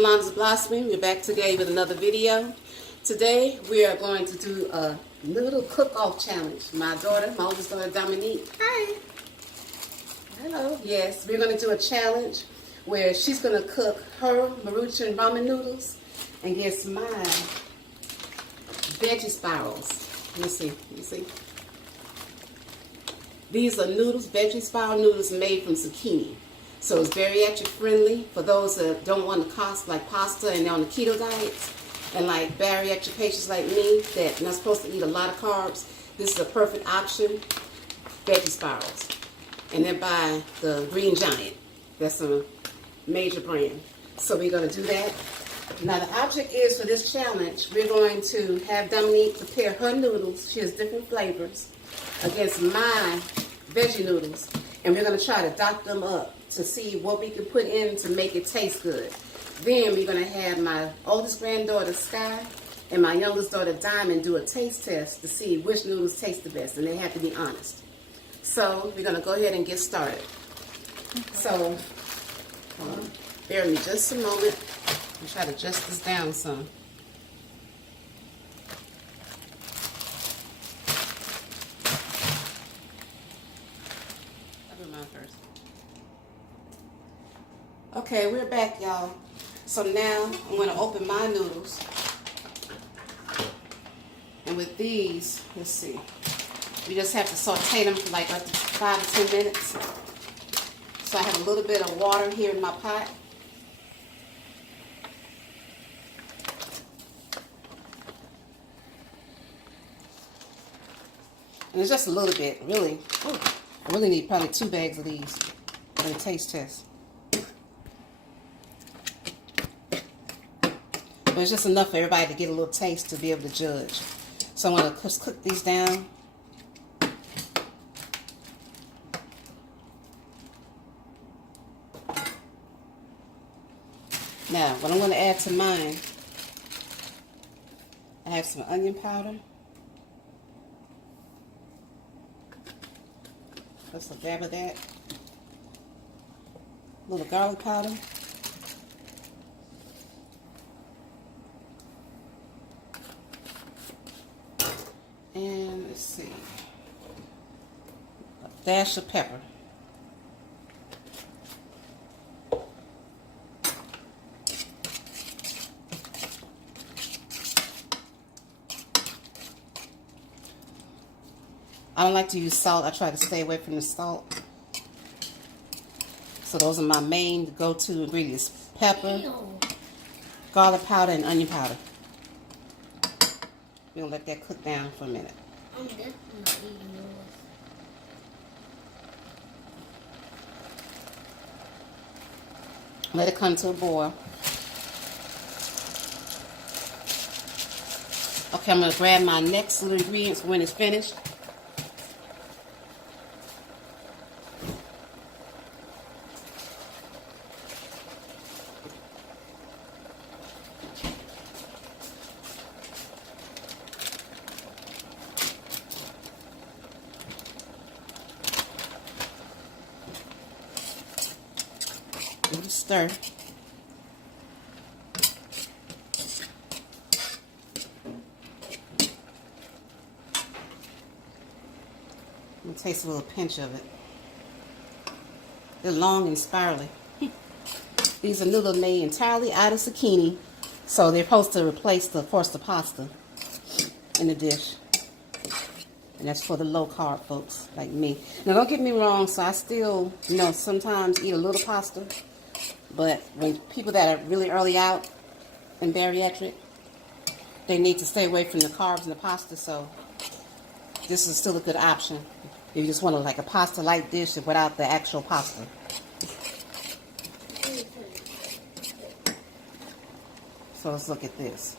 Alana's Blossoming. We're back today with another video. Today we are going to do a noodle cook-off challenge. My oldest daughter, Dominique. Hi. Hello. Yes, we're going to do a challenge where she's going to cook her Maruchan ramen noodles and gets mine veggie spirals. Let me see. You see? These are noodles, veggie spiral noodles made from zucchini. So it's bariatric friendly for those that don't want to cost like pasta and they're on the keto diets, and like bariatric patients like me that are not supposed to eat a lot of carbs. This is a perfect option. Veggie spirals, and they're by the Green Giant. That's a major brand. So we're going to do that. Now the object is for this challenge, we're going to have Dominique prepare her noodles. She has different flavors against my veggie noodles, and we're going to try to dock them up to see what we can put in to make it taste good. Then we're going to have my oldest granddaughter, Sky, and my youngest daughter, Diamond, do a taste test to see which noodles taste the best, and they have to be honest. So we're going to go ahead and get started. So, bear with me just a moment. I'll try to adjust this down some. I'll do mine first. Okay, we're back, y'all. So now I'm going to open my noodles. And with these, let's see, we just have to saute them for like up to 5 to 10 minutes. So I have a little bit of water here in my pot. And it's just a little bit, really. Ooh, I really need probably 2 bags of these for the taste test. But it's just enough for everybody to get a little taste to be able to judge. So I'm going to just cook these down. Now, what I'm going to add to mine, I have some onion powder. Just a dab of that. A little garlic powder. And let's see, a dash of pepper. I don't like to use salt. I try to stay away from the salt. So those are my main go-to ingredients: pepper, garlic powder, and onion powder. We're going to let that cook down for a minute. I'm definitely not eating yours. Let it come to a boil. Okay, I'm going to grab my next little ingredients when it's finished. Stir. I'll taste a little pinch of it. They're long and spirally. These are noodles made entirely out of zucchini, so they're supposed to replace, of course, the pasta in the dish. And that's for the low carb folks like me. Now, don't get me wrong. So I still, sometimes eat a little pasta. But when people that are really early out in bariatric, they need to stay away from the carbs and the pasta. So this is still a good option if you just want like a pasta-like dish without the actual pasta. So let's look at this.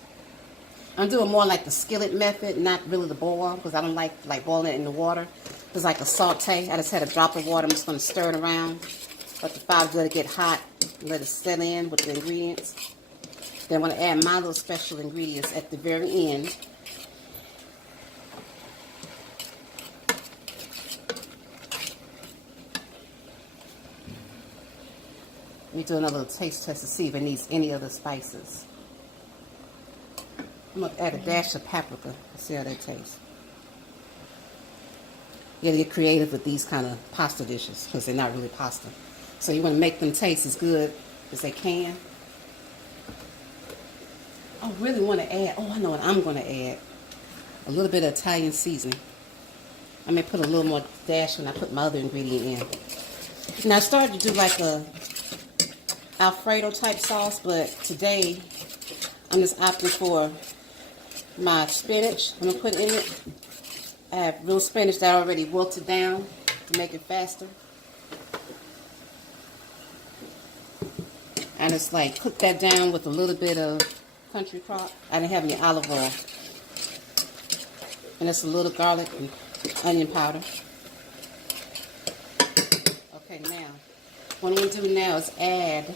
I'm doing more like the skillet method, not really the boil, because I don't like boiling it in the water. It's like a saute. I just had a drop of water. I'm just going to stir it around. Let the fire let it get hot. Let it set in with the ingredients. Then I'm going to add my little special ingredients at the very end. Let me do another little taste test to see if it needs any other spices. I'm going to add a dash of paprika to see how that tastes. You gotta get creative with these kind of pasta dishes because they're not really pasta. So you want to make them taste as good as they can. I really want to add, I know what I'm going to add. A little bit of Italian seasoning. I may put a little more dash when I put my other ingredient in. Now I started to do like a Alfredo type sauce, but today I'm just opting for my spinach I'm going to put in it. I have real spinach that I already wilted down to make it faster. And it's like cook that down with a little bit of country crock. I didn't have any olive oil. And it's a little garlic and onion powder. Okay, now, what I'm going to do now is add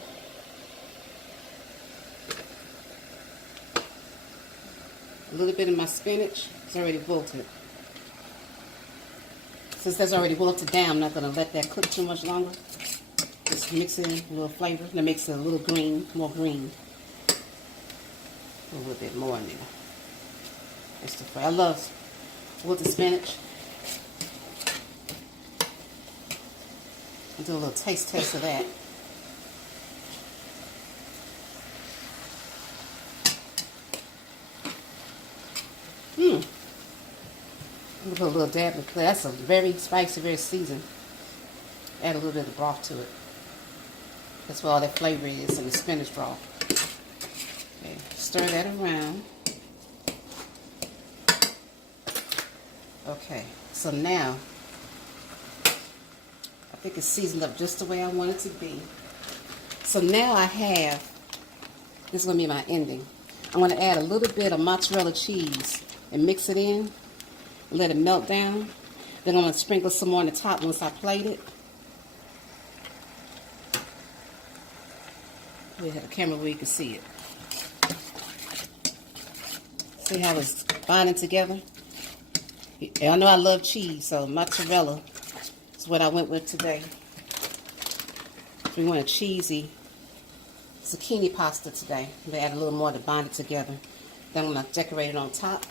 a little bit of my spinach. It's already wilted. Since that's already wilted down, I'm not going to let that cook too much longer. Just mix in a little flavor. That makes it a little green, more green. A little bit more in there. Just the flavor. I love wilted spinach. I'll do a little taste test of that. I'm going to put a little dab of clay. That's a very spicy, very seasoned. Add a little bit of broth to it. That's where all that flavor is in the spinach broth. Okay, stir that around. Okay, so now, I think it's seasoned up just the way I want it to be. So now I have, this is going to be my ending. I'm going to add a little bit of mozzarella cheese and mix it in. Let it melt down. Then I'm going to sprinkle some more on the top once I plate it. We have a camera where you can see it. See how it's bonding together? I know I love cheese, so mozzarella is what I went with today. We want a cheesy zucchini pasta today. I'm going to add a little more to bind it together. Then I'm going to decorate it on top.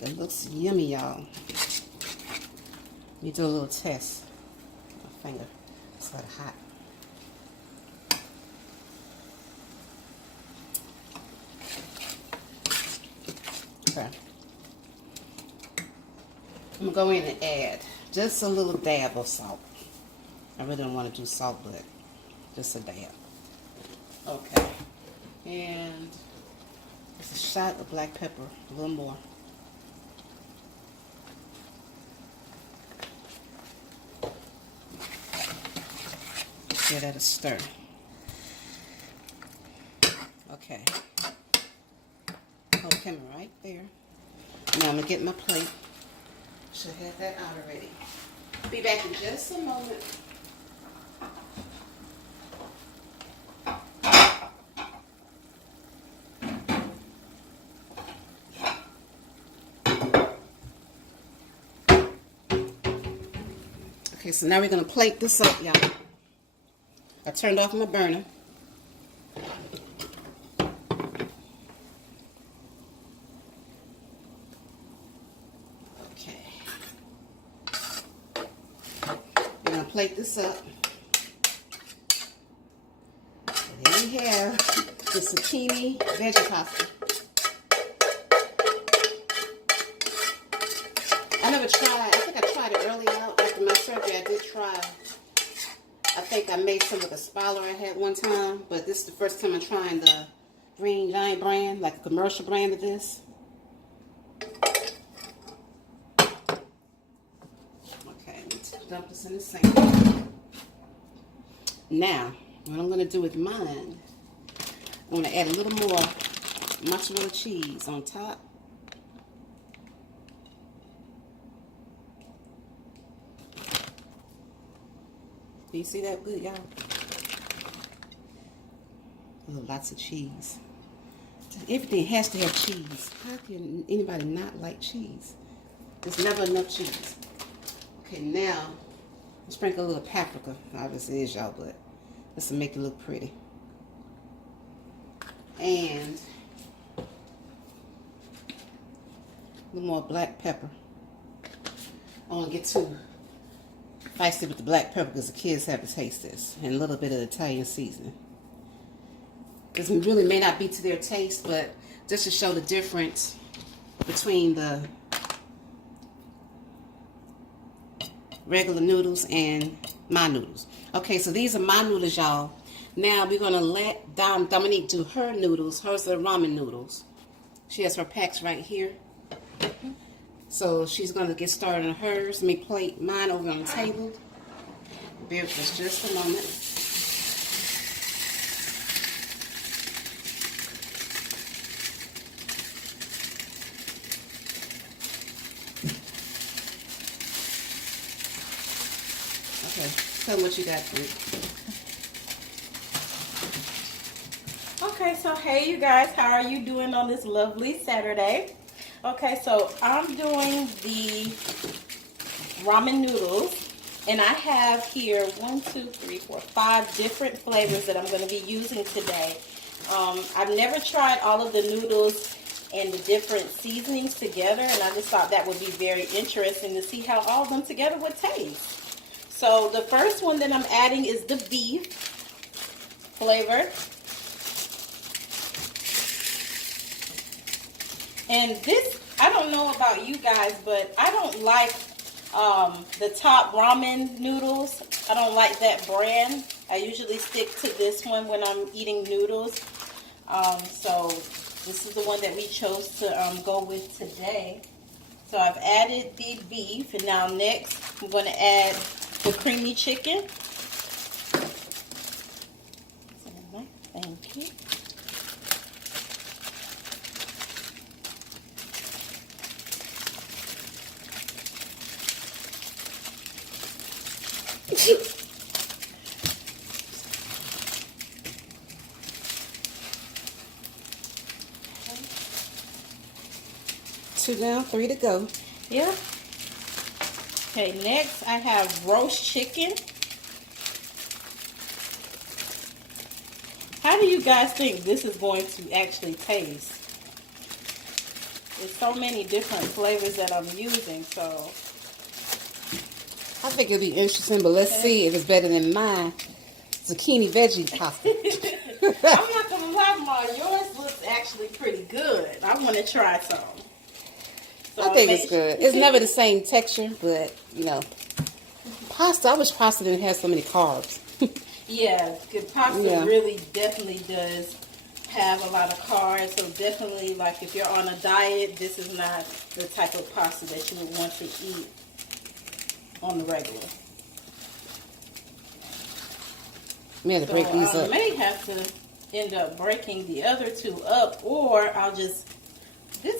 That looks yummy, y'all. Let me do a little test. My finger. It's a little hot. Okay. I'm going to go in and add just a little dab of salt. I really don't want to do salt, but just a dab. Okay. And just a shot of black pepper, a little more. Give that a stir. Okay. Hold the camera right there. Now I'm going to get my plate. Should have that out already. Be back in just a moment. Okay, so now we're going to plate this up, y'all. I turned off my burner. Okay. We're going to plate this up. And there we have the zucchini veggie pasta. I never tried, I think I tried it early out after my surgery. I did try. I think I made some with a spoiler I had one time, but this is the first time I'm trying the Green Giant brand, like a commercial brand of this. Okay, let's dump this in the sink. Now, what I'm going to do with mine, I'm going to add a little more mozzarella cheese on top. Do you see that good, y'all? Lots of cheese. Everything has to have cheese. How can anybody not like cheese? There's never enough cheese. Okay, now sprinkle a little paprika. Obviously, it is y'all, but this will make it look pretty. And a little more black pepper. I don't get too feisty with the black pepper because the kids have to taste this. And a little bit of Italian seasoning. This really may not be to their taste, but just to show the difference between the regular noodles and my noodles. Okay, so these are my noodles, y'all. Now we're going to let Dominique do her noodles. Hers are ramen noodles. She has her packs right here. So she's going to get started on hers. Let me plate mine over on the table. Bear with us just a moment. Okay, tell them what you got for me. Okay, so hey you guys, how are you doing on this lovely Saturday? Okay, so I'm doing the ramen noodles, and I have here 5 different flavors that I'm going to be using today. I've never tried all of the noodles and the different seasonings together, and I just thought that would be very interesting to see how all of them together would taste. So the first one that I'm adding is the beef flavor. And this, I don't know about you guys, but I don't like the Top ramen noodles. I don't like that brand. I usually stick to this one when I'm eating noodles. So this is the one that we chose to go with today. So I've added the beef, and now next I'm going to add the creamy chicken. Thank you. Two down, 3 to go. Yeah. Okay, next I have roast chicken. How do you guys think this is going to actually taste? There's so many different flavors that I'm using, so. I think it'll be interesting, but let's see if it's better than my zucchini veggie pasta. I'm not going to lie, Ma, yours looks actually pretty good. I want to try some. So I think it's good. It's never the same texture, but, you know. Pasta, I wish pasta didn't have so many carbs. Yeah, good pasta really definitely does have a lot of carbs. So definitely, like, if you're on a diet, this is not the type of pasta that you would want to eat on the regular. We had to break these up. I may have to end up breaking the other two up, or I'll just...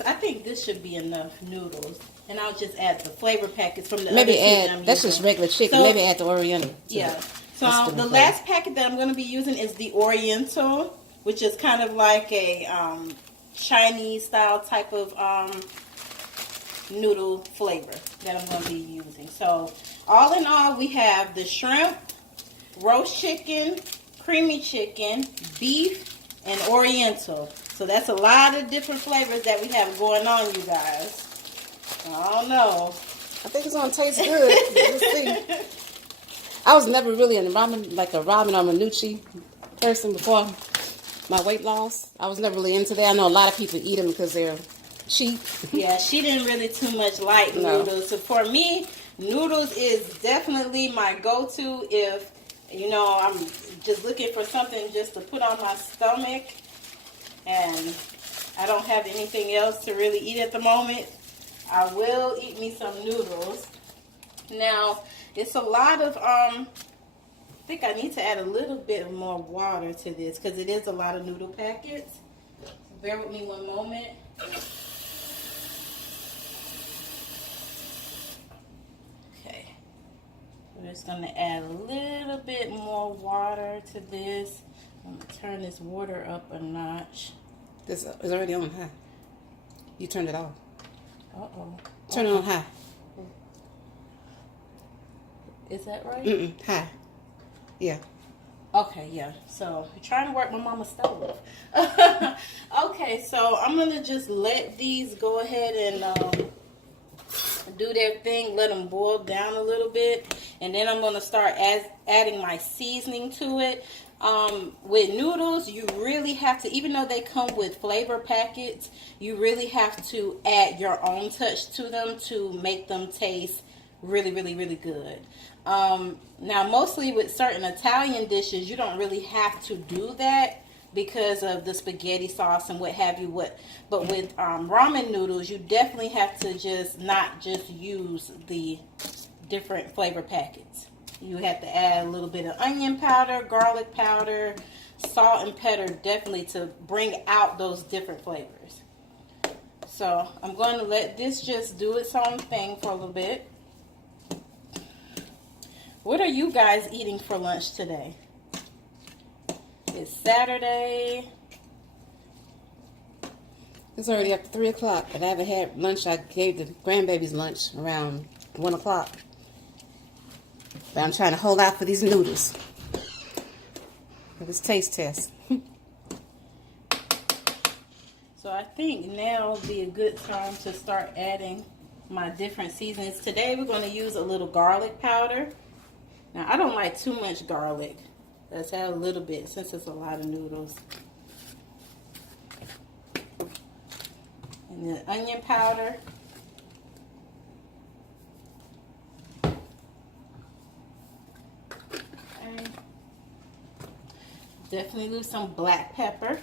I think this should be enough noodles, and I'll just add the flavor packets from the maybe other two that I'm that's using. just regular chicken. So, maybe add the Oriental. Yeah. So the last packet that I'm going to be using is the Oriental, which is kind of like a Chinese style type of noodle flavor that I'm going to be using. So all in all, we have the shrimp, roast chicken, creamy chicken, beef, and Oriental. So that's a lot of different flavors that we have going on, you guys. I don't know. I think it's gonna taste good. We'll see. I was never really a ramen or minucci person before my weight loss. I was never really into that. I know a lot of people eat them because they're cheap. Yeah, she didn't really too much like noodles. So for me, noodles is definitely my go-to if, you know, I'm just looking for something just to put on my stomach and I don't have anything else to really eat at the moment. I will eat me some noodles. Now, it's a lot of, I think I need to add a little bit more water to this because it is a lot of noodle packets. So bear with me one moment. Okay. We're just going to add a little bit more water to this. I'm going to turn this water up a notch. This is already on high. You turned it off. Uh-oh. Turn it on high. Is that right? High. Yeah. Okay, yeah. So, I'm trying to work my mama's stove. Okay, so I'm going to just let these go ahead and do their thing. Let them boil down a little bit. And then I'm going to start adding my seasoning to it. With noodles, you really have to, even though they come with flavor packets, you really have to add your own touch to them to make them taste really, really, really good. Now, mostly with certain Italian dishes, you don't really have to do that because of the spaghetti sauce and what have you. But with ramen noodles, you definitely have to just not just use the different flavor packets. You have to add a little bit of onion powder, garlic powder, salt and pepper, definitely to bring out those different flavors. So I'm going to let this just do its own thing for a little bit. What are you guys eating for lunch today? It's Saturday. It's already after 3 o'clock, but I haven't had lunch. I gave the grandbabies lunch around 1 o'clock. But I'm trying to hold out for these noodles. For this taste test. So I think now would be a good time to start adding my different seasonings. Today we're going to use a little garlic powder. Now I don't like too much garlic. Let's add a little bit since it's a lot of noodles. And then onion powder. Okay. Definitely lose some black pepper.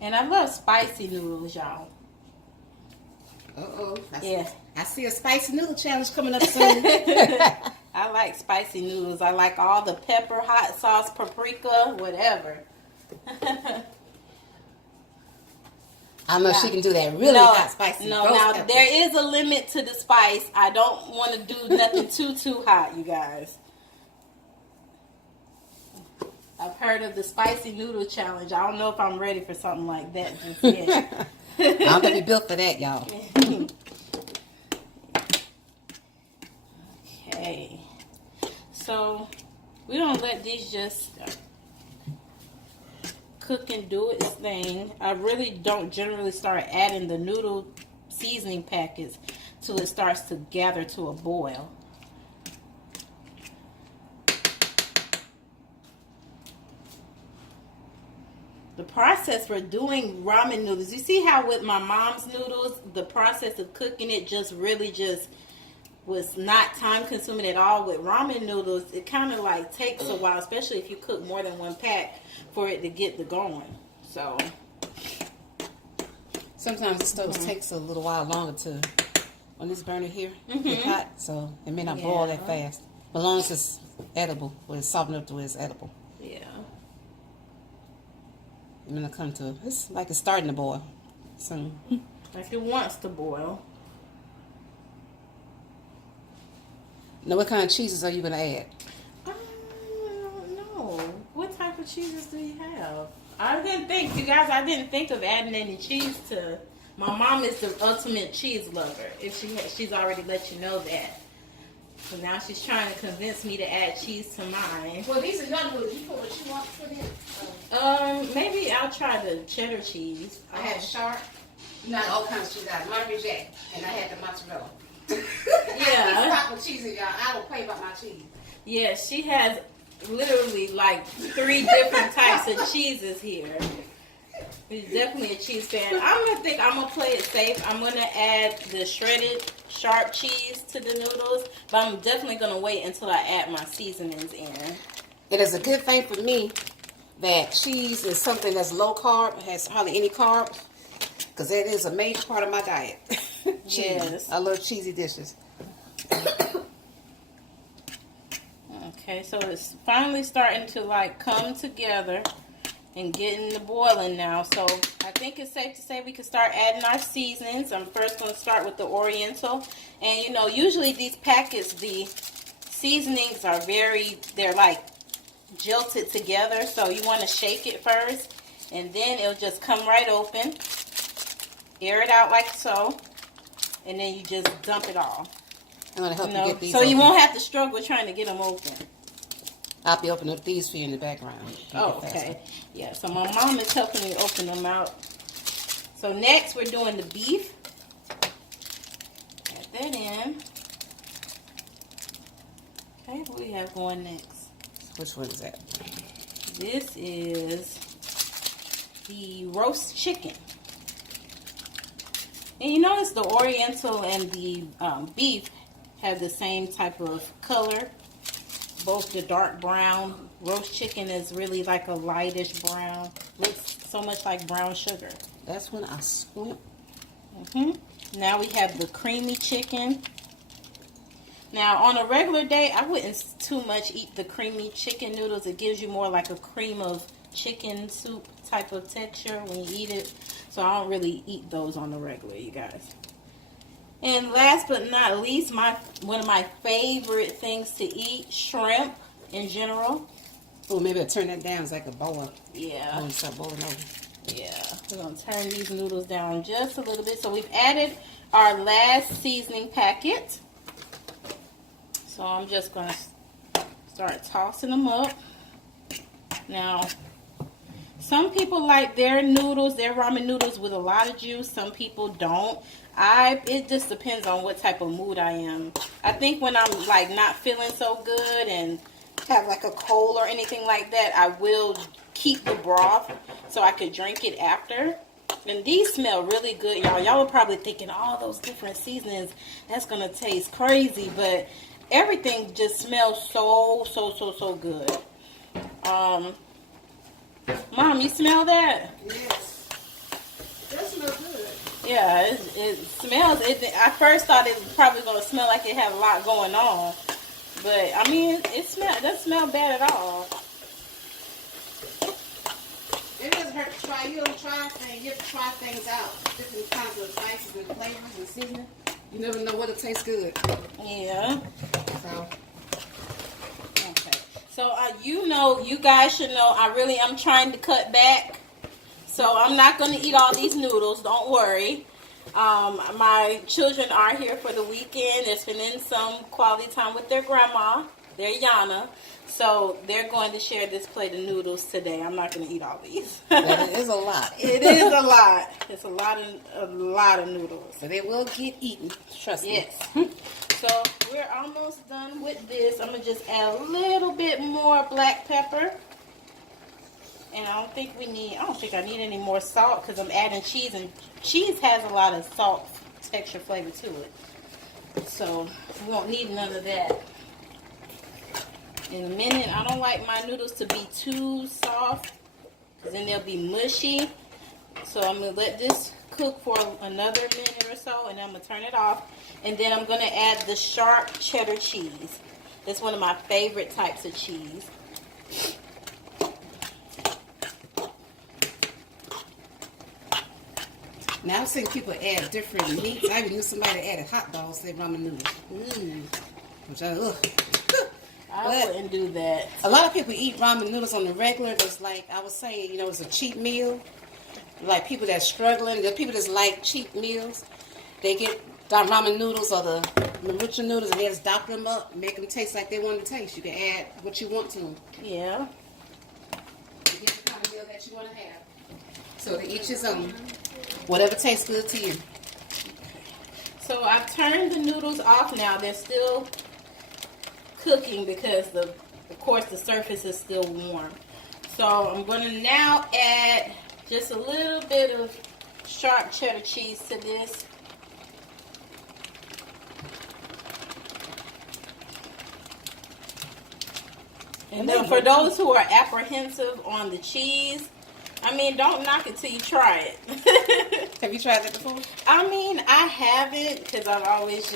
And I love spicy noodles, y'all. Uh-oh. Yeah. I see a spicy noodle challenge coming up soon. I like spicy noodles. I like all the pepper, hot sauce, paprika, whatever. I know she can do that really hot spicy. No, now peppers. there is a limit to the spice. I don't want to do nothing too hot, you guys. I've heard of the spicy noodle challenge. I don't know if I'm ready for something like that just yet. I don't think we built for that, y'all. Okay. So, we're going to let these just cook and do its thing. I really don't generally start adding the noodle seasoning packets till it starts to gather to a boil. The process for doing ramen noodles, you see how with my mom's noodles, the process of cooking it just really just was not time consuming at all. With ramen noodles, it kind of like takes a while, especially if you cook more than one pack, for it to get the going. So sometimes the stove takes a little while longer to, on this burner here, get hot, so it may not boil that fast. But as long as it's edible, or it's softened up to where it's edible. yeah. I'm gonna come to, it's like it's starting to boil soon. Like it wants to boil. Now, what kind of cheeses are you gonna add? I don't know. What type of cheeses do you have? I didn't think, you guys, I didn't think of adding any cheese to. My mom is the ultimate cheese lover. If she's already let you know that. So now she's trying to convince me to add cheese to mine. Well, these are your noodles. You put what you want to put in. Maybe I'll try the cheddar cheese. I had sharp. You know, all kinds of cheese. I had Monterey Jack, and I had the mozzarella. Yeah. I stop with cheese, y'all. I don't play about my cheese. Yeah, she has literally like 3 different types of cheeses here. She's definitely a cheese fan. I'm gonna play it safe. I'm gonna add the shredded sharp cheese to the noodles, but I'm definitely gonna wait until I add my seasonings in. It is a good thing for me that cheese is something that's low carb, has hardly any carbs, because that is a major part of my diet. Cheese. Yes. I love cheesy dishes. Okay, so it's finally starting to like come together and getting the boiling now. So I think it's safe to say we can start adding our seasonings. I'm first going to start with the Oriental. And you know, usually these packets, the seasonings are they're like jilted together. So you want to shake it first, and then it'll just come right open. air it out like so, and then you just dump it all. I'm gonna help you get these. So open. you won't have to struggle trying to get them open. I'll be opening up these for you in the background. Oh, okay. Yeah, so my mom is helping me open them out. So next we're doing the beef. Add that in. Okay, what do we have going next? Which one is that? This is the roast chicken. And you notice the Oriental and the beef have the same type of color. Both the dark brown. Roast chicken is really like a lightish brown. Looks so much like brown sugar. That's when I squint. Now we have the creamy chicken. Now on a regular day, I wouldn't too much eat the creamy chicken noodles. It gives you more like a cream of chicken soup type of texture when you eat it. So I don't really eat those on the regular, you guys. And last but not least, one of my favorite things to eat, shrimp in general. Oh, maybe I'll turn that down. It's like a boil. Yeah. I'm gonna start boiling over. Yeah. We're going to turn these noodles down just a little bit. So we've added our last seasoning packet. So I'm just going to start tossing them up. Now, some people like their noodles, their ramen noodles with a lot of juice. Some people don't. It just depends on what type of mood I am. I think when I'm like not feeling so good and have like a cold or anything like that, I will keep the broth so I could drink it after. And these smell really good, y'all. Y'all are probably thinking all those different seasonings, that's gonna taste crazy, but everything just smells so good. Mom, you smell that? Yes. That smells good. Yeah, it smells. I first thought it was probably going to smell like it had a lot going on, but I mean, it doesn't smell bad at all. It doesn't hurt to try. You don't try things. You have to try things out. Different kinds of spices and flavors and seasoning. You never know what it tastes good. Yeah. So. Okay. So you guys should know. I'm trying to cut back. So I'm not going to eat all these noodles. Don't worry. My children are here for the weekend. They're spending some quality time with their grandma, their Yana. So they're going to share this plate of noodles today. I'm not going to eat all these. That is a lot. It is a lot. It's a lot of noodles. But they will get eaten. Trust me. Yes. So we're almost done with this. I'm going to just add a little bit more black pepper. And I don't think I need any more salt because I'm adding cheese, and cheese has a lot of salt texture flavor to it. So we won't need none of that. In a minute, I don't like my noodles to be too soft because then they'll be mushy. So I'm going to let this cook for another minute or so, and then I'm going to turn it off. And then I'm going to add the sharp cheddar cheese. It's one of my favorite types of cheese. Now I've seen people add different meats. I even knew somebody that added hot dogs to their ramen noodles. Which I wouldn't do that. A lot of people eat ramen noodles on the regular. It's like I was saying, it's a cheap meal. Like people that's struggling, the people that like cheap meals, they get the ramen noodles or the richer noodles and they just dock them up, make them taste like they want to taste. You can add what you want to them. Yeah. You get the kind of meal that you want to have. So to each his own. Whatever tastes good to you. So I've turned the noodles off now. They're still cooking because of course the surface is still warm. So I'm going to now add just a little bit of sharp cheddar cheese to this. And then for those who are apprehensive on the cheese, I mean, don't knock it till you try it. Have you tried that before? I mean, I haven't because I'm always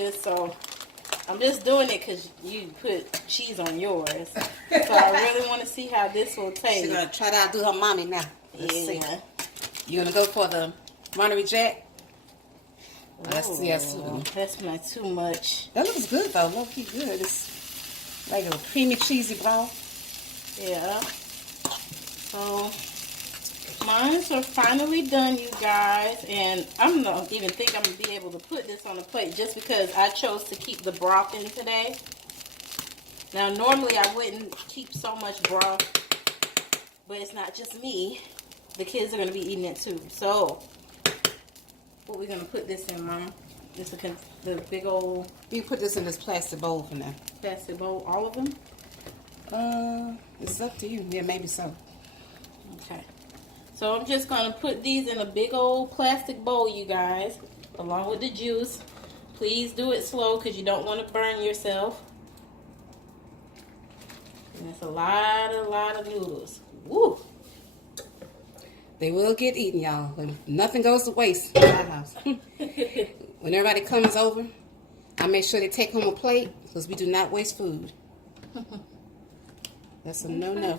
I'm just doing it because you put cheese on yours. So I really want to see how this will taste. She's going to try to outdo her mommy now. Let's see. Yeah. You're going to go for the Monterey Jack? Yes. That's not too much. That looks good though. Low-key good. It's like a creamy, cheesy broth. Yeah. So Mine's are finally done, you guys, and I'm not even think I'm gonna be able to put this on the plate just because I chose to keep the broth in today. Now, normally I wouldn't keep so much broth, but it's not just me. The kids are gonna be eating it too. So, what we gonna put this in, Mama? This is the big old. You put this in this plastic bowl for now. Plastic bowl, all of them. It's up to you. Yeah, maybe so. Okay. So I'm just going to put these in a big old plastic bowl, you guys, along with the juice. Please do it slow because you don't want to burn yourself. And it's a lot of noodles. Woo! They will get eaten, y'all. But nothing goes to waste in our house. When everybody comes over, I make sure they take home a plate because we do not waste food. That's a no-no.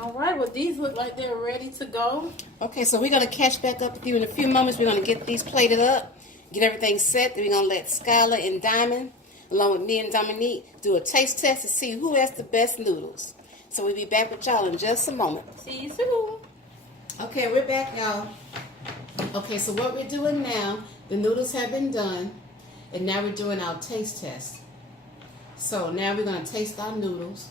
All right, well, these look like they're ready to go. Okay, so we're going to catch back up with you in a few moments. We're going to get these plated up, get everything set. Then we're going to let Skylar and Diamond, along with me and Dominique, do a taste test to see who has the best noodles. So we'll be back with y'all in just a moment. See you soon. Okay, we're back, y'all. Okay, so what we're doing now, the noodles have been done, and now we're doing our taste test. So now we're going to taste our noodles.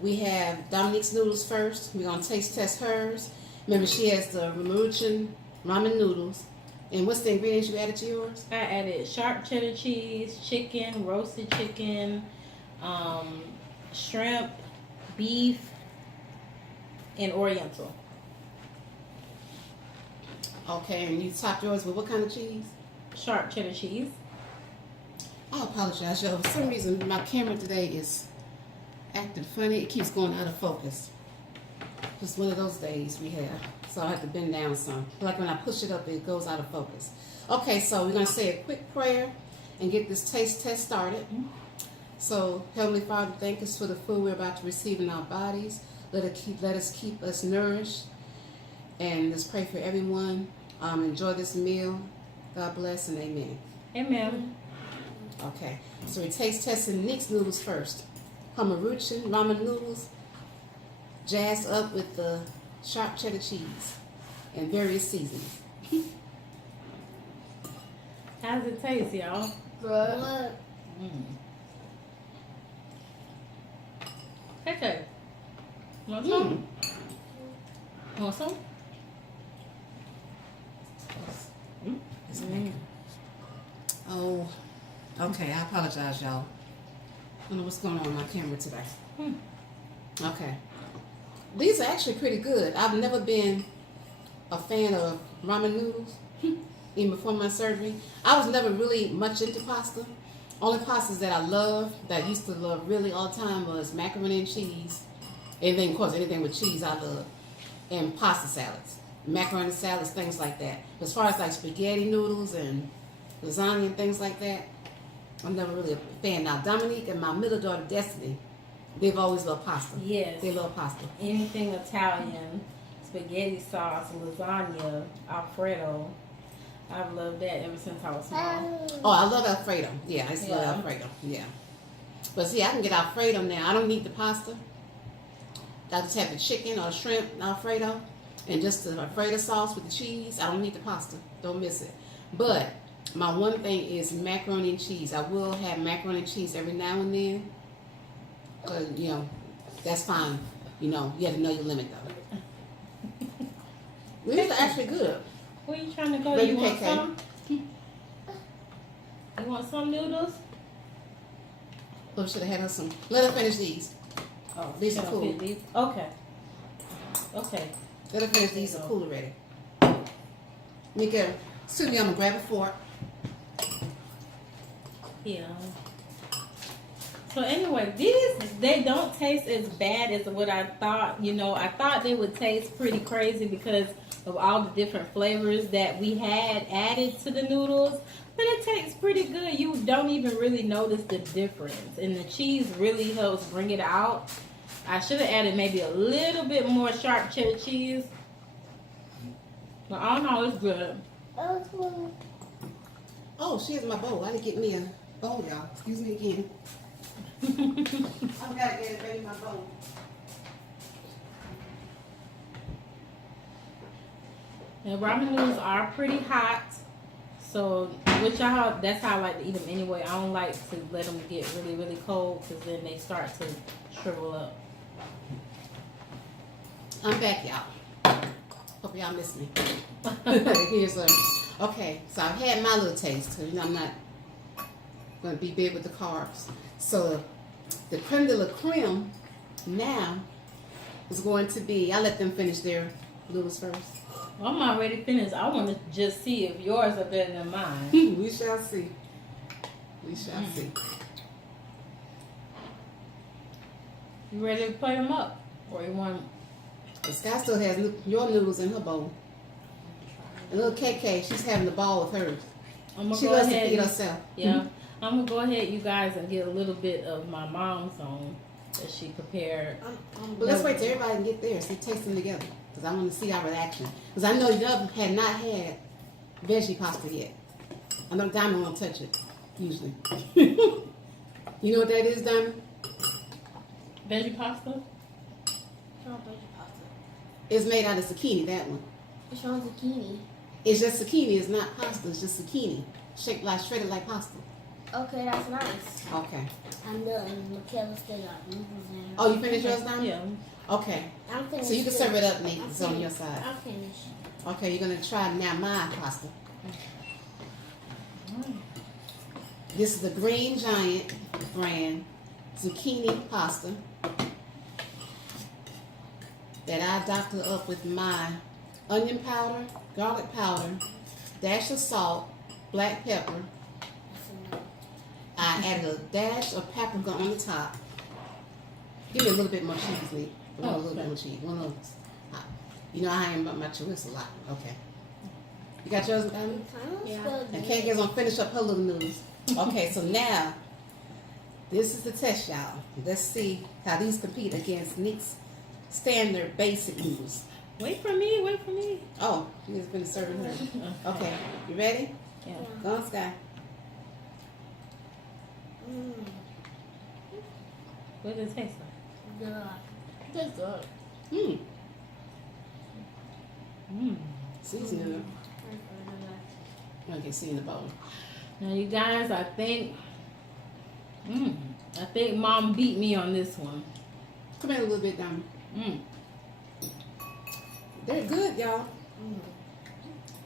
We have Dominique's noodles first. We're going to taste test hers. Remember, she has the Maruchan ramen noodles. And what's the ingredients you added to yours? I added sharp cheddar cheese, chicken, roasted chicken, shrimp, beef, and oriental. Okay, and you topped yours with what kind of cheese? Sharp cheddar cheese. I apologize, y'all. For some reason, my camera today is acting funny. It keeps going out of focus. Just one of those days we have. So I have to bend down some. Like when I push it up, it goes out of focus. Okay, so we're going to say a quick prayer and get this taste test started. So, Heavenly Father, thank us for the food we're about to receive in our bodies. Let us keep us nourished. And let's pray for everyone. Enjoy this meal. God bless and amen. Amen. Okay, so we taste testing Nick's noodles first. Hamaruchan ramen noodles, jazzed up with the sharp cheddar cheese and various seasonings. How does it taste, y'all? Good. Okay. Want some? Want some? Oh, okay, I apologize, y'all. I don't know what's going on with my camera today. Okay. These are actually pretty good. I've never been a fan of ramen noodles, even before my surgery. I was never really much into pasta. Only pastas that I love, that I used to love really all the time, was macaroni and cheese. Anything, of course, anything with cheese I love. And pasta salads. Macaroni salads, things like that. As far as like spaghetti noodles and lasagna and things like that, I'm never really a fan. Now, Dominique and my middle daughter, Destiny, they've always loved pasta. Yes. They love pasta. Anything Italian, spaghetti sauce, lasagna, Alfredo. I've loved that ever since I was small. Oh, I love Alfredo. Yeah, I used to love Alfredo. Yeah. But see, I can get Alfredo now. I don't need the pasta. I just have the chicken or shrimp Alfredo and just the Alfredo sauce with the cheese. I don't need the pasta. Don't miss it. But my one thing is macaroni and cheese. I will have macaroni and cheese every now and then. You know, that's fine. You know, you have to know your limit though. These are actually good. Where you trying to go? Baby You want KK. some? You want some noodles? Oh, should have had us some. Let her finish these. Oh, These are should I cool. fit these? Okay. Okay. Let her finish these. Are cool already. Mika, excuse me, I'm gonna grab a fork. Yeah. So anyway, these, they don't taste as bad as what I thought. You know, I thought they would taste pretty crazy because of all the different flavors that we had added to the noodles. But it tastes pretty good. You don't even really notice the difference. And the cheese really helps bring it out. I should have added maybe a little bit more sharp cheddar cheese. But I don't know, it's good. Oh, she's my bowl. I didn't get me a bowl, y'all. Excuse me again. I've got to get it ready in my bowl. And ramen noodles are pretty hot. So, which that's how I like to eat them anyway. I don't like to let them get really, really cold because then they start to shrivel up. I'm back, y'all. Hope y'all miss me. Here's a. Okay, so I've had my little taste because I'm not going to be big with the carbs. So the creme de la creme now is going to be. I'll let them finish their noodles first. Well, I'm already finished. I want to just see if yours are better than mine. We shall see. We shall see. You ready to play them up? Or you want... Sky still has your noodles in her bowl. And little KK, she's having the ball with hers. She loves to feed herself. Yeah. I'm going to go ahead, you guys, and get a little bit of my mom's on that she prepared. But let's wait till everybody can get theirs. So taste them together. Because I want to see our reaction. Because I know you had not had veggie pasta yet. I know Diamond won't touch it, usually. You know what that is, Diamond? Veggie pasta? What's wrong with veggie pasta? It's made out of zucchini, that one. What's wrong with zucchini? It's just zucchini. It's not pasta. It's just zucchini. Shredded like pasta. Okay, that's nice. Okay. I'm done. Michaela still got noodles in her. Oh, you finished yours, Diamond? Yeah. Okay. I'm finished. So you can too. serve it up, Nate. I'm It's on finished. your side. I'm finished. Okay, you're going to try now my pasta. This is the Green Giant brand zucchini pasta that I doctored up with my onion powder, garlic powder, dash of salt, black pepper. I added a dash of paprika on the top. Give me a little bit more cheese, Lee. A little bit more cheese. One of those. You know I am about my chorizo a lot. Okay. You got yours, Diamond? Yeah. And Kank's gonna finish up her little noodles. Okay, so now this is the test, y'all. Let's see how these compete against Nick's standard basic noodles. Wait for me. Oh, she has been serving her. Okay, you ready? Yeah. Go on, Sky. What does it taste like? Good. That's good. Mmm. Mmm. Seasoning. I can see in the bowl. Now, you guys, I think Mom beat me on this one. Come in a little bit, Diamond. They're good, y'all.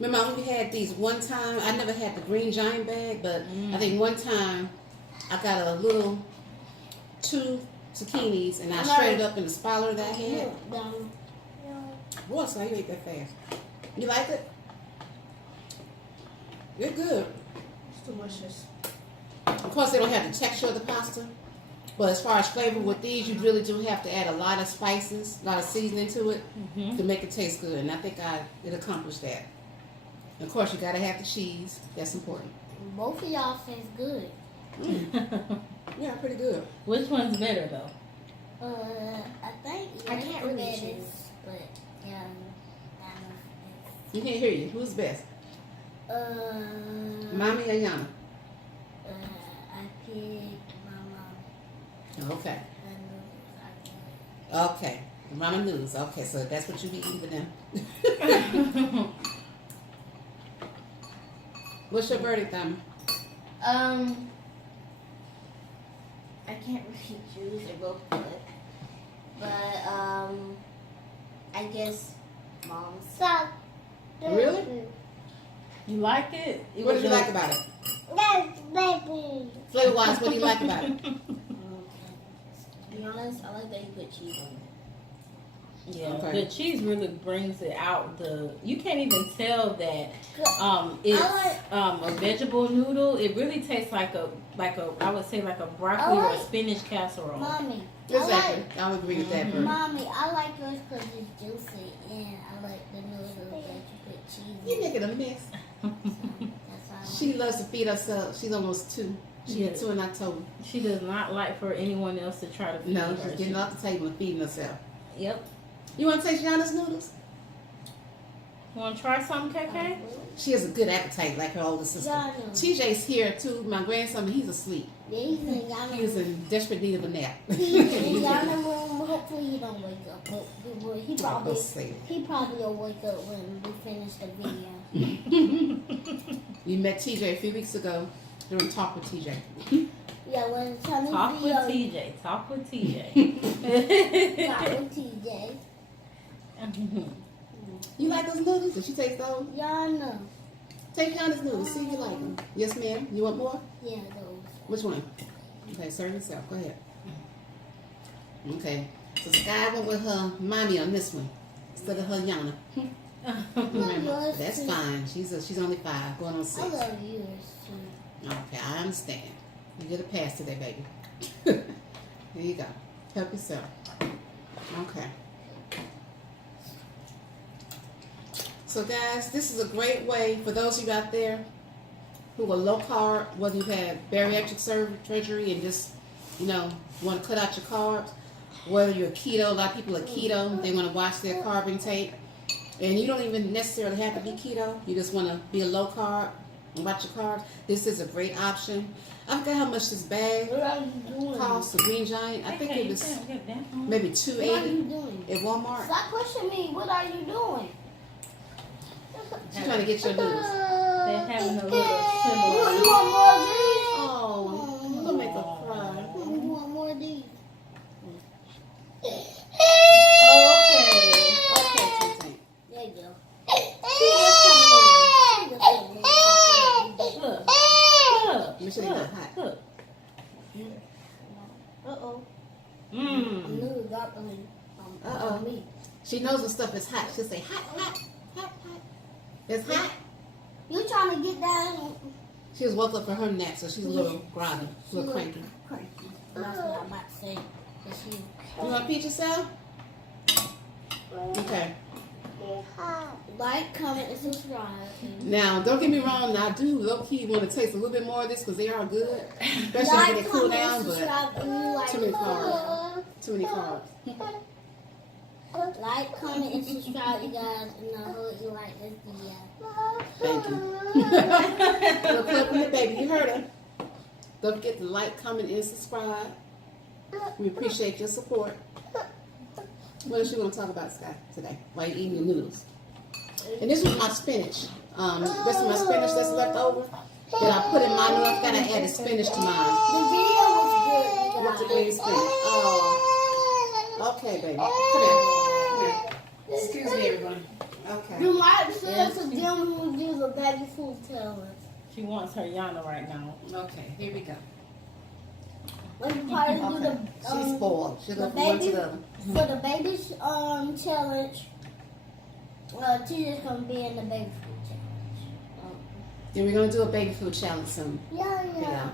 Remember when we had these one time? I never had the Green Giant bag, but I think one time I got a little 2 zucchinis and I shredded up in the spoiler that I had. Boy, so you ate that fast. You like it? They're good. It's delicious. Of course, they don't have the texture of the pasta. But as far as flavor with these, you really do have to add a lot of spices, a lot of seasoning to it to make it taste good. And I think it accomplished that. And of course, you got to have the cheese. That's important. Both of y'all taste good. Yeah, pretty good. Which one's better, though? I think I can't really that choose. is, but yeah, You can't hear you. Who's best? Mommy or Yana? I picked my mom. Okay. And Okay. Ramen noodles. Okay, so that's what you be eating for them. What's your verdict, Diamond? I can't really choose. They're both good, but I guess mom's. Stop. Really? You like it? What did you like about it? That's baby. Flavor-wise, what do you like about it? To be honest, I like that you put cheese on it. Yeah, Okay. the cheese really brings it out. You can't even tell that I it's like- a vegetable noodle. It really tastes like a I would say like a broccoli I or a like- spinach casserole. Mommy, Exactly. I would agree with that, Bert. Mommy, I like yours because it's juicy, and I like the noodles that you put cheese You in. make it a mess. That's why I like She loves to feed herself. She's almost 2. She had 2 in October. She does not like for anyone else to try to feed No, her. she's getting off the table and feeding herself. Yep. You want to taste Yana's noodles? You want to try something, KK? She has a good appetite, like her older sister. Yana. TJ's here too. My grandson, he's asleep. He's in Yana He is in desperate need of a nap. He's in Yana room hopefully he don't wake up. But he probably will wake up when we finish the video. You met TJ a few weeks ago during Talk with TJ. Yeah, when Tommy's Talk with video. TJ. Talk with TJ. Talk with TJ. You like those noodles? Did she taste those? Yana. Take Yana's noodles. See if you like them. Yes, ma'am. You want more? Yeah, those. Which one? Okay, serve yourself. Go ahead. Okay. So Sky went with her mommy on this one instead of her Yana. Yours That's too. fine. She's only 5, going on 6. I love yours too. Okay, I understand. You get a pass today, baby. There you go. Help yourself. Okay. So guys, this is a great way for those of you out there who are low carb, whether you've had bariatric surgery and just, want to cut out your carbs, whether you're keto, a lot of people are keto, they want to watch their carb intake, and you don't even necessarily have to be keto, you just want to be a low carb and watch your carbs. This is a great option. I forgot how much this bag What are you doing? cost, the Green Giant. I think it was maybe What are $2.80 you doing? at Walmart. Stop pushing me. What are you doing? She's trying to get your noodles. They're having a little You symbol. want more of these? Oh, don't make her cry. You want more of these? Okay. Okay, Tank. There you go. Look. Make sure they're not hot. Look. Uh-oh. Mmm. Noodles got on me. She knows when stuff is hot. She'll say, hot, hot, hot, hot. It's hot. You trying to get down? She was woke up from her nap, so she's a little groggy, a little cranky. That's what I'm about to say. You want to peach yourself? Okay. Like, comment, and subscribe. Now, don't get me wrong. I do low-key want to taste a little bit more of this because they are good. Especially when they cool down, but too many carbs. Too many carbs. Like, comment, and subscribe, you guys, and I hope you like this video. Thank you. Little clip from the baby. You heard her. Don't forget to like, comment, and subscribe. We appreciate your support. What else you want to talk about, Sky, today while you're eating your noodles? And this was my spinach. Rest of my spinach that's left over that I put in my noodle. I gotta add the spinach to mine. The video was good, you With the guys. green spinach. Oh. Okay, baby. Come here. Excuse me, everyone. Okay. You might see us a dim who do the baby food challenge. She wants her Yana right now. Okay, here we go. When you probably do Okay. She's spoiled. She'll the go from one to baby the other. for the baby challenge. Teacher's gonna be in the baby food challenge. Then we're gonna do a baby food challenge soon. Yeah.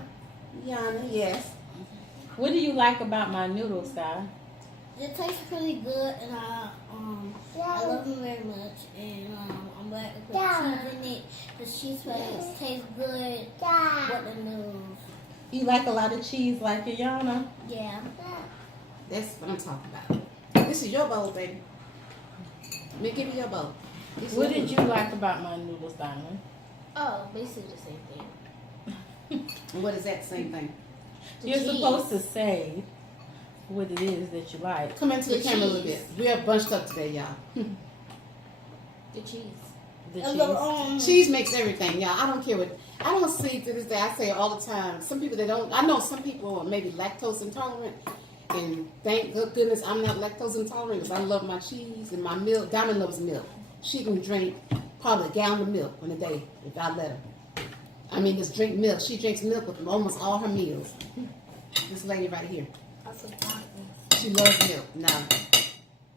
Yana, yes. What do you like about my noodles, Sky? It tastes pretty good, and I love them very much. And I'm glad to put cheese in it. The cheese tastes good with the noodles. You like a lot of cheese like your Yana? Yeah. That's what I'm talking about. This is your bowl, baby. Let me give you your bowl. What did you like about my noodles, Diamond? Oh, basically the same thing. What is that same thing? You're cheese. supposed to say what it is that you like. Come into the The camera a little cheese. bit. We are bunched up today, y'all. The cheese. The And cheese. Cheese makes everything, y'all. I don't care what. I don't see to this day. I say it all the time. Some people they don't. I know some people are maybe lactose intolerant, and thank goodness I'm not lactose intolerant because I love my cheese and my milk. Diamond loves milk. She can drink probably a gallon of milk in a day if I let her. I mean, just drink milk. She drinks milk with almost all her meals. This lady right here. She loves milk. Now,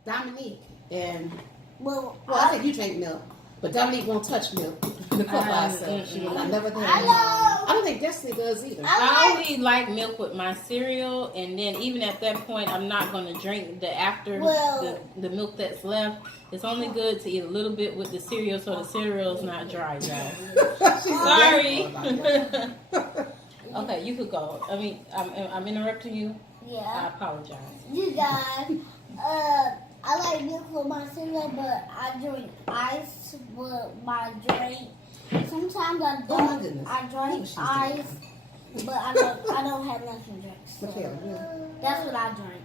Dominique and Well, I think you drink milk, but Dominique won't touch milk. The cup by herself. She will not never do that. I don't think Destiny does either. I only like milk with my cereal, and then even at that point, I'm not going to drink the the milk that's left. It's only good to eat a little bit with the cereal, so the cereal's not dry, y'all. Sorry. Okay, you could go. I mean, I'm interrupting you. I yeah. apologize. You guys, I like milk with my cereal, but I drink ice with my drink. Sometimes I Oh my don't. goodness. I drink She's ice, but I don't have nothing to drink. So Michaela, really? that's what I drink.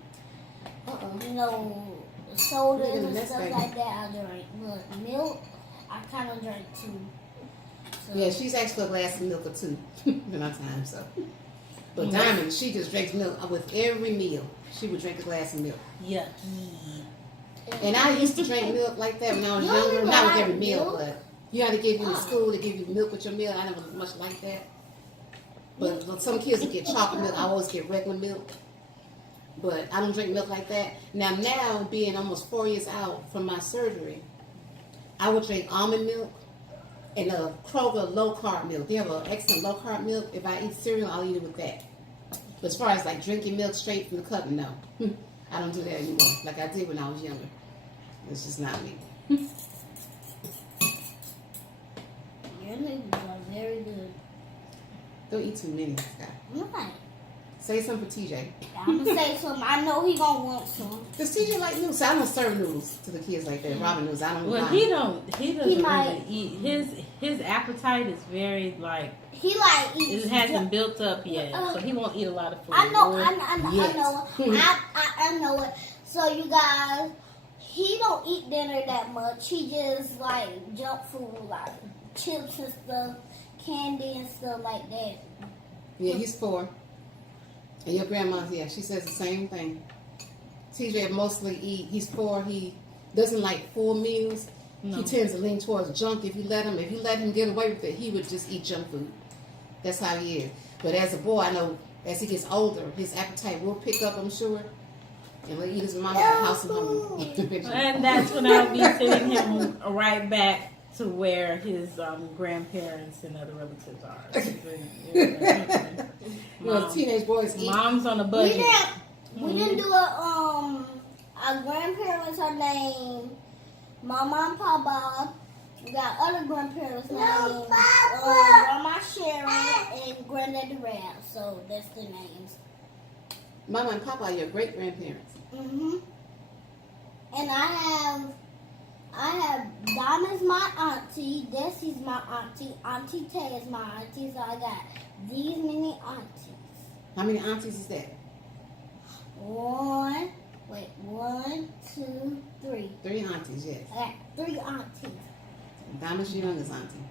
You know, sodas Yeah, and that's stuff baby. like that, I drink. But milk, I kind of drink too. So, Yeah, she's asked for a glass of milk or two in our time, so. But Diamond, she just drinks milk with every meal. She would drink a glass of milk. Yucky. And I used to drink milk like that when I was You younger. don't Not with like every meal, milk? but you had to give you in school to give you milk with your meal. I never much like that. But some kids would get chocolate milk. I always get regular milk. But I don't drink milk like that. Now being almost 4 years out from my surgery, I would drink almond milk and a Kroger low carb milk. They have an excellent low carb milk. If I eat cereal, I'll eat it with that. But as far as like drinking milk straight from the cup, no. I don't do that anymore like I did when I was younger. It's just not me. your noodles are very good. Don't eat too many, Scott. Right. Say something for TJ. I'm gonna say something. I know he gonna want some. Does TJ like noodles? So I don't serve noodles to the kids like that. Ramen noodles, I don't Well, buy he them. doesn't might- really eat. His appetite is very like He like eats. it hasn't built up yet, so he won't eat a lot of food. I know. Yes. I know it. So you guys, he don't eat dinner that much. He just like junk food, like chips and stuff, candy and stuff like that. Yeah, he's 4. And your grandma, yeah, she says the same thing. TJ mostly he's 4, he doesn't like full meals. No. He tends to lean towards junk. If you let him get away with it, he would just eat junk food. That's how he is. But as a boy, I know as he gets older, his appetite will pick up, I'm sure. And he'll eat his mama at the house and And that's when I'll be sending him right back to where his grandparents and other relatives are. Well, teenage boys eat. Mom's on a budget. We didn't do our grandparents are named Mama and Papa. We got other grandparents named Grandma Sharon and Granddaddy Rab. So that's the names. Mama and Papa are your great grandparents. And I have Diamond's my auntie, Desi's my auntie, Auntie Tay is my auntie, so I got these many aunties. How many aunties is that? 1, 2, 3. 3 aunties, yes. I got 3 aunties. Diamond's your youngest auntie.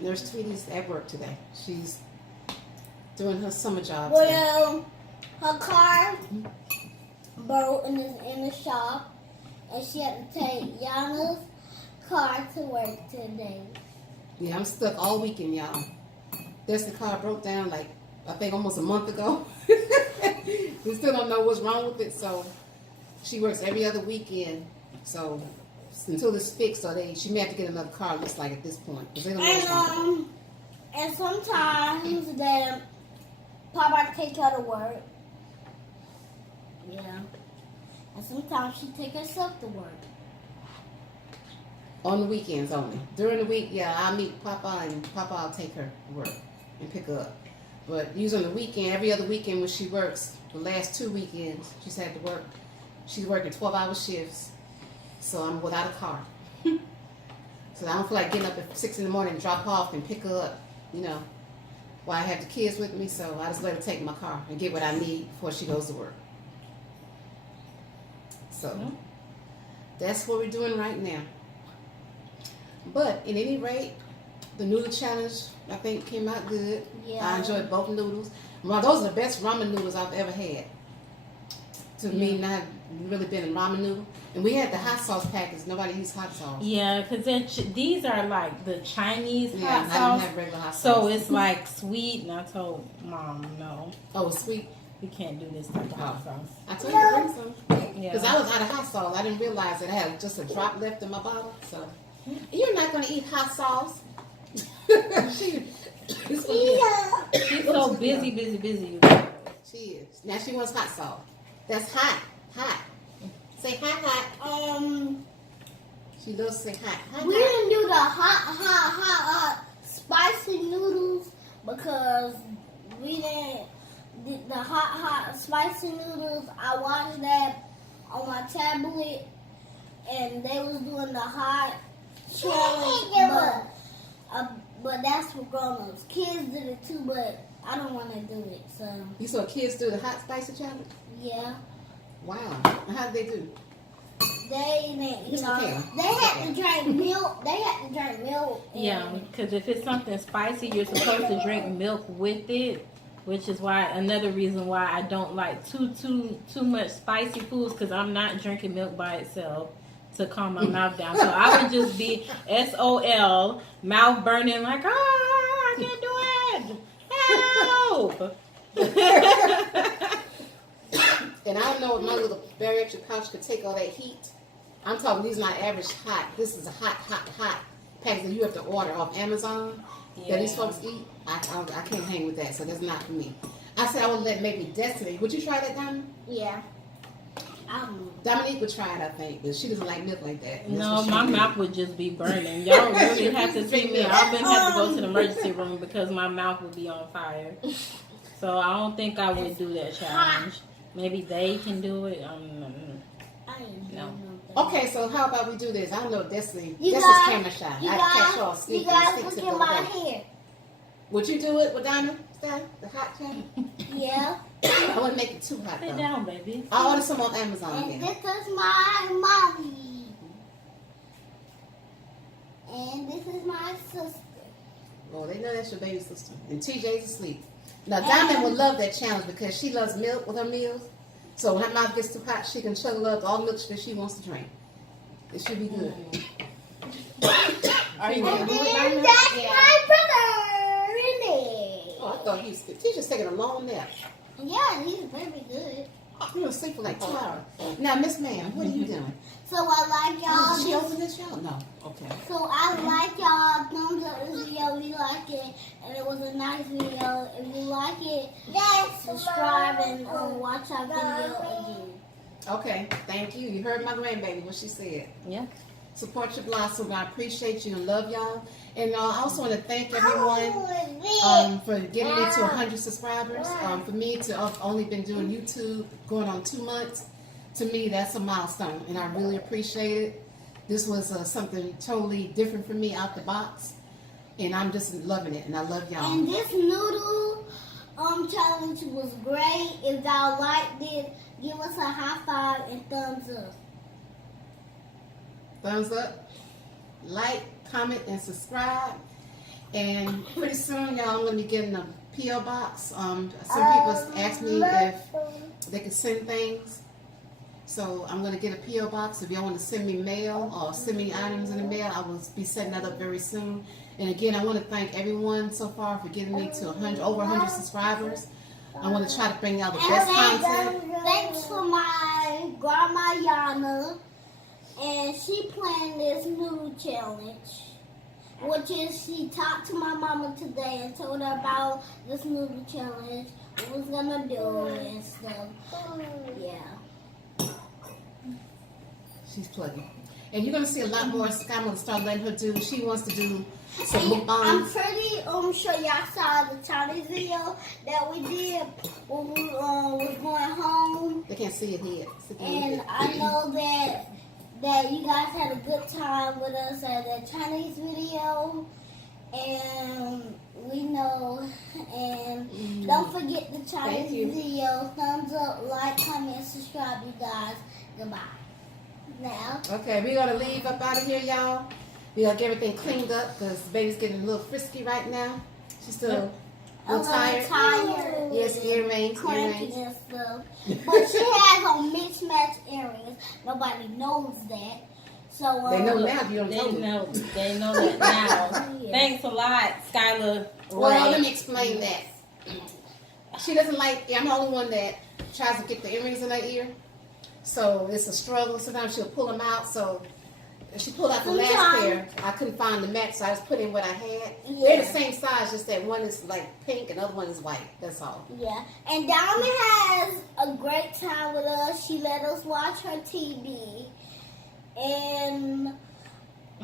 Nurse Tweety's at work today. She's doing her summer job today. Well, her car broke in the shop, and she had to take Yana's car to work today. Yeah, I'm stuck all weekend, y'all. That's the car broke down like, I think almost a month ago. We still don't know what's wrong with it, so she works every other weekend. So until it's fixed, she may have to get another car, looks like, at this point. 'Cause they don't know what's wrong. And sometimes that Papa take her to work. Yeah. And sometimes she take herself to work. On the weekends only. During the week, yeah, I'll meet Papa and Papa will take her to work and pick her up. But usually on the weekend, every other weekend when she works, the last 2 weekends she's had to work, she's working 12-hour shifts. So I'm without a car. So I don't feel like getting up at 6 in the morning and drop her off and pick her up, while I have the kids with me. So I just let her take my car and get what I need before she goes to work. So that's what we're doing right now. But at any rate, the noodle challenge, I think, came out good. Yeah. I enjoyed both noodles. Well, those are the best ramen noodles I've ever had. To me, not really been a ramen noodle. And we had the hot sauce packets. Nobody used hot sauce. Yeah, because these are like the Chinese Yeah, hot I didn't sauce. have regular hot sauce. So it's like sweet, and I told Mom, no, Oh, sweet. we can't do this type of hot sauce. I told you to bring some. Yeah. Because I was out of hot sauce. I didn't realize that I had just a drop left in my bottle. So you're not going to eat hot sauce. She's so busy, you guys. She is. Now she wants hot sauce. That's hot. Hot. Say hot. She loves to say hot. We didn't do the hot spicy noodles because we didn't. The hot spicy noodles, I watched that on my tablet, and they was doing the hot challenge, but that's for grown-ups. Kids did it too, but I don't want to do it. So You saw kids do the hot spicy challenge? yeah, Wow. And how did they do? they didn't. You It's know, okay. they had to drink milk. They had to drink milk. Yeah, because if it's something spicy, you're supposed to drink milk with it, which is why another reason why I don't like too much spicy foods, because I'm not drinking milk by itself to calm my mouth down. So I would just be SOL, mouth burning like, I can't do it. Help! And I don't know if my little bariatric pouch could take all that heat. I'm talking, these are not average hot. This is a hot package that you have to order off Amazon that these folks eat. I can't hang with that, so that's not for me. I said I would let maybe Destiny. Would you try that, Diamond? Yeah. Dominique would try it, I think, but she doesn't like milk like that. That's No, what she my do. mouth would just be burning. Y'all really have to see me. I've been have to go to the emergency room because my mouth would be on fire. So I don't think I would do that challenge. Maybe they can do it. No. Okay, so how about we do this? I know Destiny. You This guys- is camera shy. I catch y'all You sleeping. guys Stick look to at the my way. hair. Would you do it with Diamond style? The hot challenge? Yeah. I wouldn't make it too hot Sit though. down, baby. I'll order some on Amazon And again. this is my mommy. And this is my sister. Oh, they know that's your baby sister. And TJ's asleep. Now, Diamond would love that challenge because she loves milk with her meals. So when her mouth gets too hot, she can chug up all milk that she wants to drink. It should be good. Are you going to And do it, then Diamond? that's Yeah. my brother, Renee. Oh, I thought he was good. TJ's taking a long nap. Yeah, he's very good. He was asleep for like 2 hours. Now, Miss Ma'am, what are you doing? So I like Oh, did she y'all. open this y'all? No. Okay. So I like y'all. Thumbs up this video if you like it, and it was a nice video. If you like it, subscribe and watch our video again. Okay. Thank you. You heard my grandbaby, what she said. Yeah. Support your blossom. I appreciate you and love y'all. And I also want to thank everyone for getting me to 100 subscribers. For me to have only been doing YouTube going on 2 months, to me that's a milestone, and I really appreciate it. This was something totally different for me out the box, and I'm just loving it, and I love y'all. And this noodle challenge was great. If y'all liked it, give us a high five and thumbs up. Thumbs up, like, comment, and subscribe. And pretty soon, y'all, I'm going to be getting a P.O. box. Some people asked me if they could send things. So I'm going to get a P.O. box. If y'all want to send me mail or send me items in the mail, I will be setting that up very soon. And again, I want to thank everyone so far for getting me to over 100 subscribers. I want to try to bring out the best content. Thanks for my grandma Yana. And she planned this noodle challenge, which is she talked to my mama today and told her about this noodle challenge, what was gonna do and stuff. Yeah. She's plugging. And you're going to see a lot more. I'm going to start letting her do. She wants to do some I'm mukbangs. pretty sure y'all saw the Chinese video that we did when we was going home. They can't see it here. Sit down. And I know that you guys had a good time with us at the Chinese video, and we know. And don't forget the Chinese Thank you. video. Thumbs up, like, comment, subscribe, you guys. Goodbye. Now, Okay, we're going to leave up out of here, y'all. We got to get everything cleaned up because the baby's getting a little frisky right now. She's still a little tired. Yes, earrings. cranky and stuff. But she has on mismatched earrings. Nobody knows that. So They know now if you don't They tell them. know. They know that now. Yeah. Thanks a lot, Skylar. Well, let me explain that. She doesn't like, I'm the only one that tries to get the earrings in her ear. So it's a struggle. Sometimes she'll pull them out. So if she pulled out the last Sometimes. pair, I couldn't find the match, so I just put in what I had. Yeah. They're the same size, just that one is like pink and the other one is white. That's all. Yeah, and Diamond has a great time with us. She let us watch her TV, and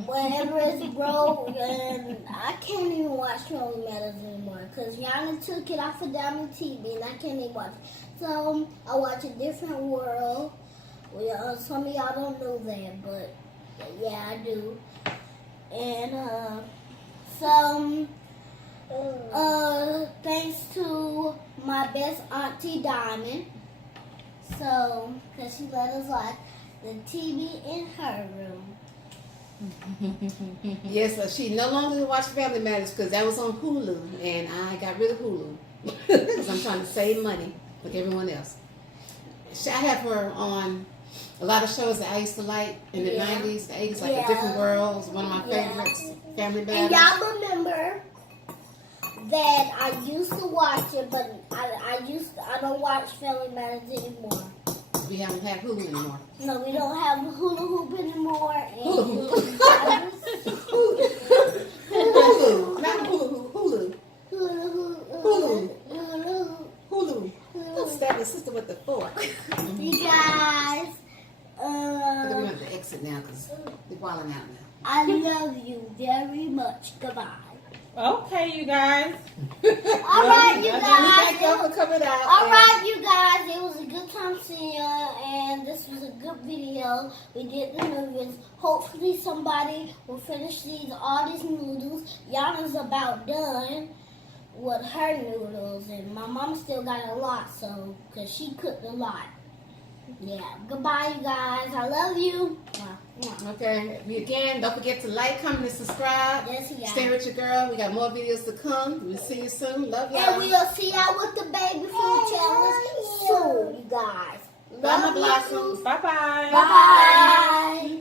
whenever it's broke, and I can't even watch Family Matters anymore because Yana took it off of Diamond TV, and I can't even watch it. So I watch A Different World. Well, some of y'all don't know that, but yeah, I do. And so Thanks to my best auntie Diamond. So, because she let us watch the TV in her room. Yes, she no longer watch Family Matters because that was on Hulu, and I got rid of Hulu because I'm trying to save money like everyone else. I have her on a lot of shows that I used to like in the 90s, the 80s, like A Different World was one of my favorites. Family Matters. And y'all remember that I used to watch it, but I don't watch Family Matters anymore. We haven't had Hulu anymore. No, we don't have hula hoop anymore. And Hulu. Not Hulu. Hulu. Hulu. Don't stab your sister with the fork. You guys, We're going to have to exit now because they're wilding out now. I love you very much. Goodbye. Okay, you guys. All right, you Thank guys. y'all for coming out. All right, you guys. It was a good time seeing you, and this was a good video. We did the noodles. Hopefully, somebody will finish all these noodles. Yana's about done with her noodles, and my mom still got a lot, so because she cooked a lot. Yeah. Goodbye, you guys. I love you. Okay. Again, don't forget to like, comment, and subscribe. Yes, yeah. Stay with your girl. We got more videos to come. We'll see you soon. Love y'all. And we'll see y'all with the baby food challenge soon, you guys. Bye, my Love you. blossoms. Bye-bye. Bye.